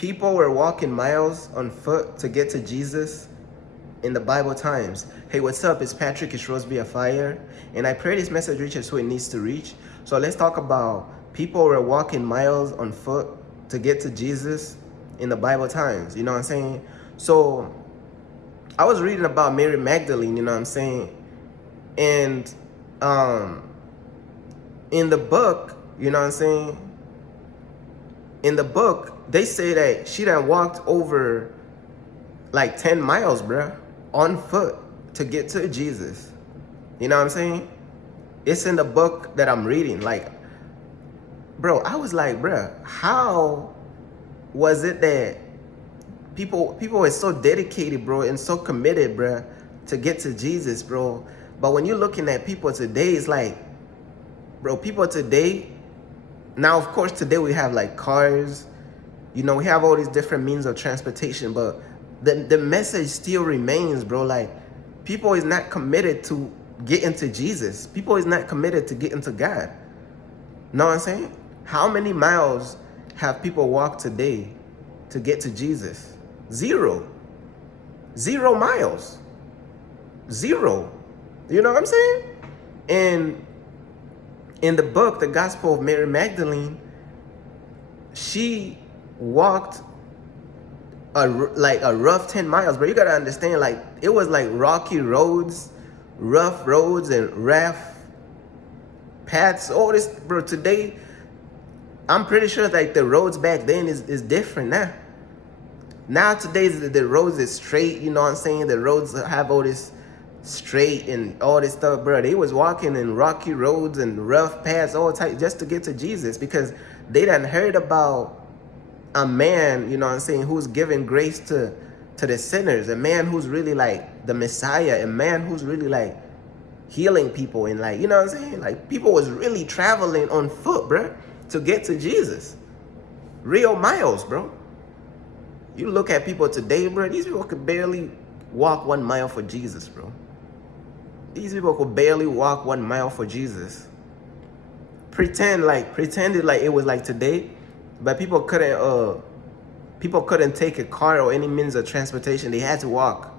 People were walking miles on foot to get to Jesus in the Bible times. Hey, what's up? It's Patrick, it's Roseby Fire, and I pray this message reaches who it needs to reach. So let's talk about people were walking miles on foot to get to Jesus in the Bible times. You know what I'm saying? So I was reading about Mary Magdalene, you know what I'm saying? And in the book, you know what I'm saying? In the book, they say that she done walked over like 10 miles, bruh, on foot to get to Jesus. You know what I'm saying? It's in the book that I'm reading. Like, bro, I was like, bruh, how was it that people are so dedicated, bro, and so committed, bruh, to get to Jesus, bro? But when you're looking at people today, it's like, bro, people today, now, of course, today we have like cars, you know, we have all these different means of transportation, but the message still remains, bro. Like, people is not committed to get into Jesus. People is not committed to get into God. Know what I'm saying? How many miles have people walked today to get to Jesus? 0. 0 miles. 0. You know what I'm saying? And in the book, the Gospel of Mary Magdalene, she walked a rough 10 miles, bro. You gotta understand, like, it was like rocky roads, rough roads, and rough paths. All this, bro. Today, I'm pretty sure like the roads back then is different now. Now today the roads is straight. You know what I'm saying? The roads have all this straight and all this stuff, bro. They was walking in rocky roads and rough paths all type just to get to Jesus, because they done heard about a man, you know what I'm saying, who's giving grace to the sinners, a man who's really like the Messiah, a man who's really like healing people, and like, you know what I'm saying, like people was really traveling on foot, bro, to get to Jesus. Real miles, bro. You look at people today, bro, these people could barely walk 1 mile for Jesus, bro. These people could barely walk 1 mile for Jesus. Pretended like it was like today, but people couldn't take a car or any means of transportation. They had to walk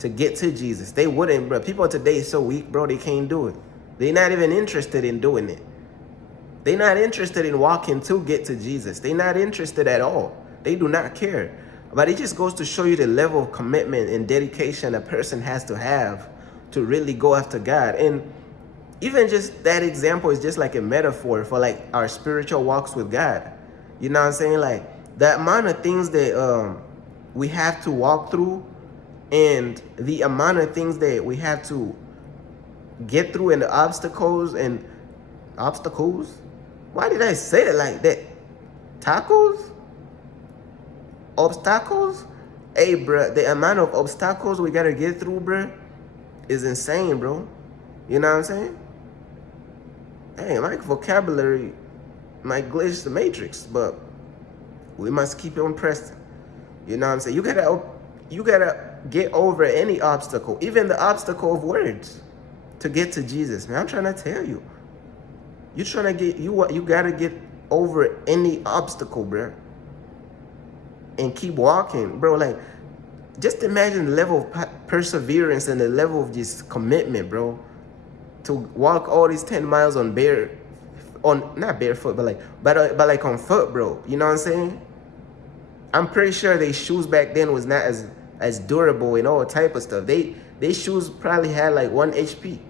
to get to Jesus. They wouldn't, bro. People today is so weak, bro, they can't do it. They're not even interested in doing it. They're not interested in walking to get to Jesus. They're not interested at all. They do not care. But it just goes to show you the level of commitment and dedication a person has to have to really go after God. And even just that example is just like a metaphor for like our spiritual walks with God. You know what I'm saying? Like, the amount of things that we have to walk through, and the amount of things that we have to get through, and the obstacles. Why did I say it like that? Obstacles? Hey, bro, the amount of obstacles we gotta get through, bro, is insane, bro. You know what I'm saying? Hey, my vocabulary might glitch the matrix, but we must keep on pressing. You know what I'm saying? You gotta get over any obstacle, even the obstacle of words, to get to Jesus, man. I'm trying to tell you. You gotta get over any obstacle, bro, and keep walking, bro. Like, just imagine the level of perseverance and the level of just commitment, bro, to walk all these 10 miles on not barefoot, but like on foot, bro. You know what I'm saying? I'm pretty sure their shoes back then was not as durable and all type of stuff. They shoes probably had like 1 HP.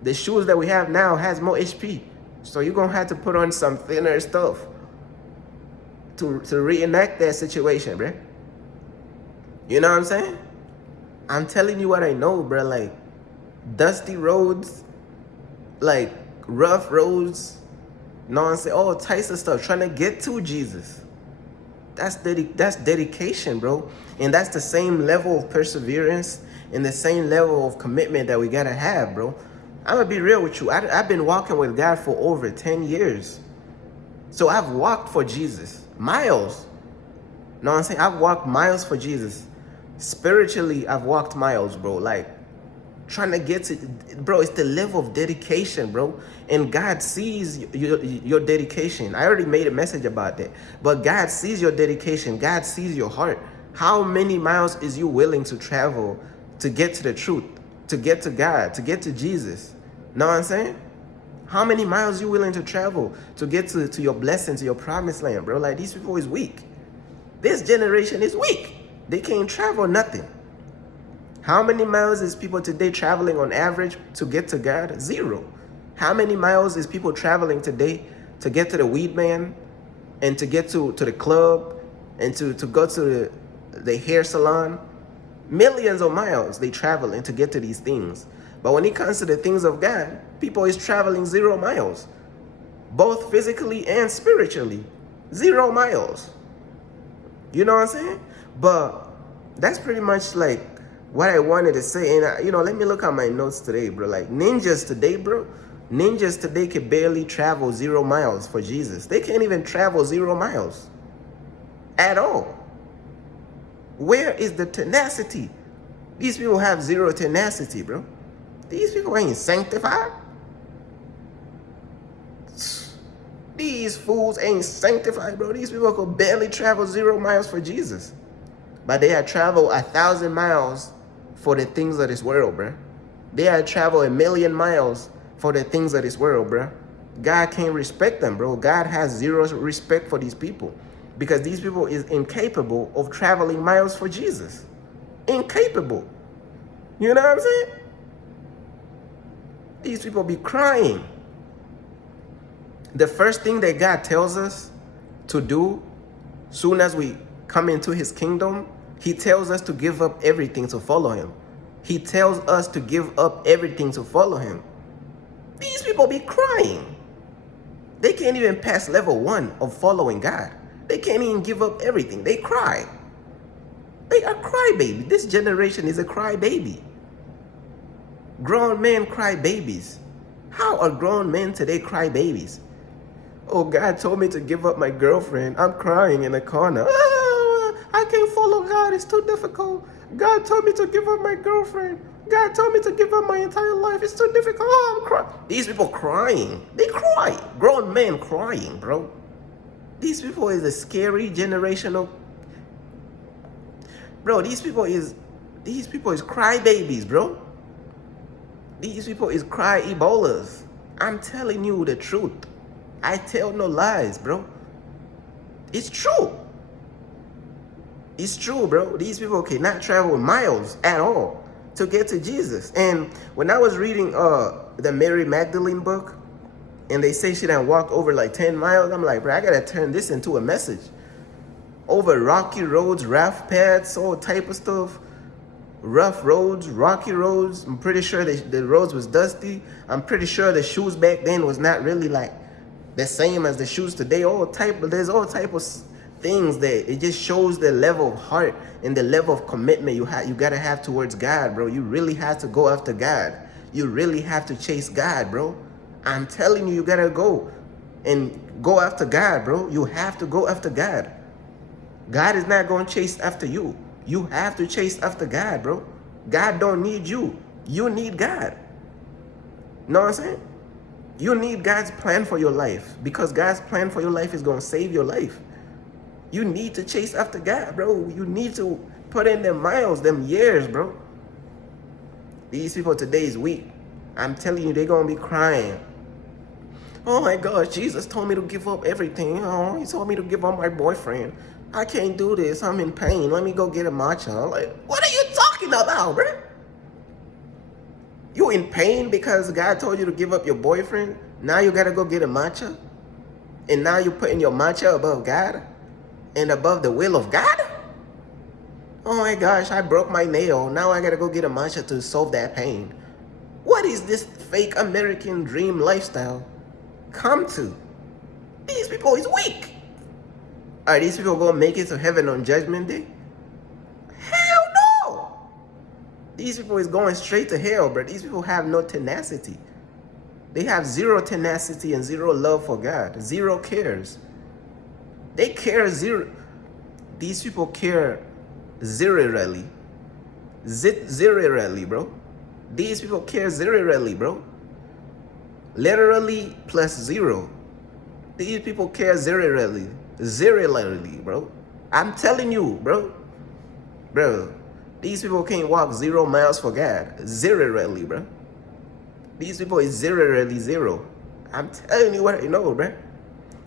The shoes that we have now has more HP. So you're gonna have to put on some thinner stuff to reenact that situation, bro. You know what I'm saying? I'm telling you what I know, bro. Like, dusty roads, like rough roads, you know what I'm saying? All types of stuff, trying to get to Jesus. That's dedication, bro. And that's the same level of perseverance and the same level of commitment that we gotta have, bro. I'm gonna be real with you. I've been walking with God for over 10 years. So I've walked for Jesus. Miles. You know what I'm saying? I've walked miles for Jesus. Spiritually, I've walked miles, bro. Like, trying to get to, bro, it's the level of dedication, bro. And God sees your dedication. I already made a message about that. But God sees your dedication. God sees your heart. How many miles is you willing to travel to get to the truth, to get to God, to get to Jesus? Know what I'm saying? How many miles you willing to travel to get to your blessing, to your promised land, bro? Like, these people is weak. This generation is weak. They can't travel nothing. How many miles is people today traveling on average to get to God? 0. How many miles is people traveling today to get to the weed man and to get to the club and to go to the hair salon? Millions of miles they traveling to get to these things. But when it comes to the things of God, people is traveling 0 miles, both physically and spiritually. 0 miles. You know what I'm saying? But that's pretty much like what I wanted to say. And, let me look at my notes today, bro. Like, ninjas today, bro. Ninjas today can barely travel 0 miles for Jesus. They can't even travel 0 miles at all. Where is the tenacity? These people have 0 tenacity, bro. These people ain't sanctified. These fools ain't sanctified, bro. These people could barely travel 0 miles for Jesus. But they had traveled 1,000 miles for the things of this world, bro. They had traveled 1,000,000 miles for the things of this world, bro. God can't respect them, bro. God has 0 respect for these people because these people is incapable of traveling miles for Jesus. Incapable. You know what I'm saying? These people be crying. The first thing that God tells us to do soon as we come into his kingdom, he tells us to give up everything to follow him. He tells us to give up everything to follow him. These people be crying. They can't even pass level 1 of following God. They can't even give up everything. They cry. They are crybaby. This generation is a crybaby. Grown men cry babies. How are grown men today cry babies? Oh, God told me to give up my girlfriend. I'm crying in a corner. I can't follow God. It's too difficult. God told me to give up my girlfriend. God told me to give up my entire life. It's too difficult. Oh, I'm crying. These people crying. They cry. Grown men crying, bro. These people is a scary generational. Bro, these people is cry babies, bro. These people is cry Ebolas. I'm telling you the truth. I tell no lies, bro. It's true. It's true, bro. These people cannot travel miles at all to get to Jesus. And when I was reading the Mary Magdalene book, and they say she done walked over like 10 miles, I'm like, bro, I gotta turn this into a message. Over rocky roads, raft pads, all type of stuff. Rough roads, rocky roads. I'm pretty sure the roads was dusty. I'm pretty sure the shoes back then was not really like the same as the shoes today. There's all type of things that it just shows the level of heart and the level of commitment you gotta have towards God, bro. You really have to go after God. You really have to chase God, bro. I'm telling you, you gotta go and go after God, bro. You have to go after God. God is not going to chase after you. You have to chase after God, bro. God don't need you. You need God. Know what I'm saying? You need God's plan for your life because God's plan for your life is going to save your life. You need to chase after God, bro. You need to put in them miles, them years, bro. These people today is weak. I'm telling you, they're going to be crying. Oh my gosh, Jesus told me to give up everything. Oh, he told me to give up my boyfriend. I can't do this. I'm in pain. Let me go get a matcha. I'm like, what are you talking about, bro? You in pain because God told you to give up your boyfriend? Now you got to go get a matcha? And now you're putting your matcha above God? And above the will of God? Oh my gosh, I broke my nail. Now I got to go get a matcha to solve that pain. What is this fake American dream lifestyle come to? These people is weak. Are these people going to make it to heaven on Judgment Day? Hell no. These people is going straight to hell, bro. These people have no tenacity. They have 0 tenacity and 0 love for God. 0 cares. They care 0. These people care zerally. Zerally, bro. These people care zero, bro. Literally plus zero. These people care zero, bro. I'm telling you, bro. Bro, these people can't walk 0 miles for God. Zero, bro. These people is zero. I'm telling you what I know, bro.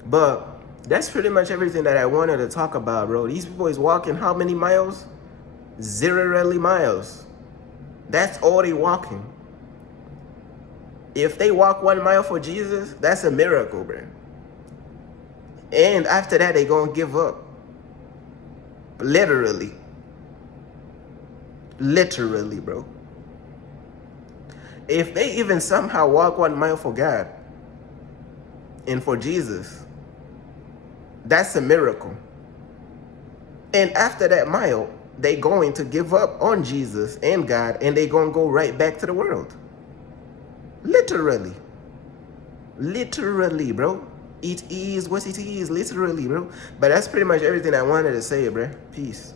But that's pretty much everything that I wanted to talk about, bro. These people is walking how many miles? Zero miles. That's all they walking. If they walk 1 mile for Jesus, that's a miracle, bro. And after that, they gonna give up. Literally. Literally, bro. If they even somehow walk 1 mile for God and for Jesus, that's a miracle. And after that mile, they going to give up on Jesus and God, and they gonna go right back to the world. Literally. Literally, bro. It is what it is, literally, bro. But that's pretty much everything I wanted to say, bro. Peace.